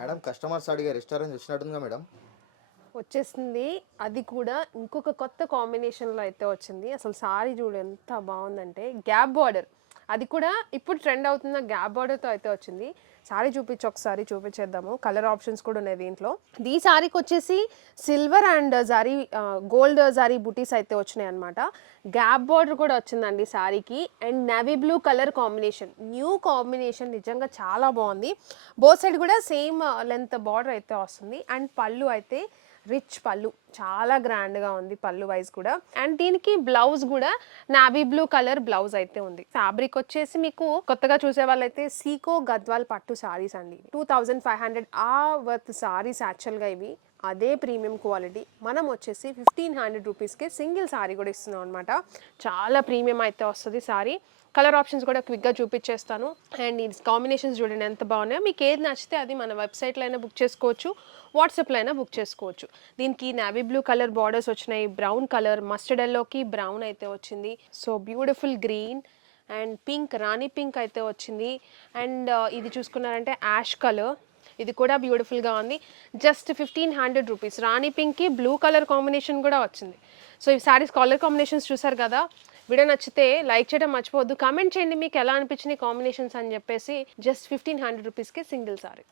Madam customers అడిగే restaurant వచ్చినట్టుందిగా madam. వచ్చేసింది. అది కూడా ఇంకొక కొత్త కాంబినేషన్‌లో అయితే వచ్చింది. అసలు సారీ చూడు ఎంత బావుందంటే గ్యాప్ బార్డర్. అది కూడా ఇప్పుడు ట్రెండ్ అవుతున్న గ్యాప్ బార్డర్‌తో అయితే వచ్చింది. సారీ చూపించు ఒకసారి చూపించేద్దాము. కలర్ ఆప్షన్స్ కూడా ఉన్నాయి దీంట్లో. ఈ సారీకొచ్చేసి సిల్వర్ అండ్ గోల్డ్ జరీ బుటీస్ అయితే వచ్చినాయన్నమాట. గ్యాప్ బార్డర్ కూడా వచ్చిందండి సారీకి. And navy blue colour combination. New combination నిజంగా చాలా బావుంది. బోత్ సైడ్ కూడా సేమ్ లెంత్ బార్డర్ అయితే వస్తుంది. అండ్ పళ్ళు అయితే రిచ్ పళ్ళు చాలా గ్రాండ్గా ఉంది పళ్ళు వైజ్ కూడా. అండ్ దీనికి బ్లౌజ్ కూడా నావీ బ్లూ కలర్ బ్లౌజ్ అయితే ఉంది. ఫ్యాబ్రిక్ వచ్చేసి మీకు కొత్తగా చూసే వాళ్ళైతే సీకో గద్వాల్ పట్టు సారీస్ అండి. 2500 ఆ వర్త్ సారీస్ యాక్చువల్గా ఇవి. అదే ప్రీమియం క్వాలిటీ మనం వచ్చేసి 1500 రూపీస్కి సింగిల్ సారీ కూడా ఇస్తున్నాం అనమాట. చాలా ప్రీమియం అయితే వస్తుంది సారీ. కలర్ ఆప్షన్స్ కూడా క్విక్గా చూపించేస్తాను. అండ్ ఈ కాంబినేషన్స్ చూడండి ఎంత బాగున్నాయో. మీకు ఏది నచ్చితే అది మన వెబ్సైట్లో అయినా బుక్ చేసుకోవచ్చు, వాట్సాప్లో అయినా బుక్ చేసుకోవచ్చు. దీనికి నావీ బ్లూ కలర్ బార్డర్స్ వచ్చినాయి, బ్రౌన్ కలర్, మస్టర్డ్ ఎల్లోకి బ్రౌన్ అయితే వచ్చింది. So beautiful green and pink, Rani pink అయితే వచ్చింది. అండ్ ఇది చూసుకున్నారంటే యాష్ కలర్, ఇది కూడా బ్యూటిఫుల్గా ఉంది. Just 1500 rupees. రాణి పింక్కి బ్లూ కలర్ కాంబినేషన్ కూడా వచ్చింది. సో ఈ సారీస్ కలర్ కాంబినేషన్స్ చూసారు కదా. వీడియో నచ్చితే లైక్ చేయడం మర్చిపోవద్దు. కామెంట్ చేయండి మీకు ఎలా అనిపించినాయి కాంబినేషన్స్ అని చెప్పేసి. జస్ట్ 1500 రూపీస్కి సింగిల్ సారీ.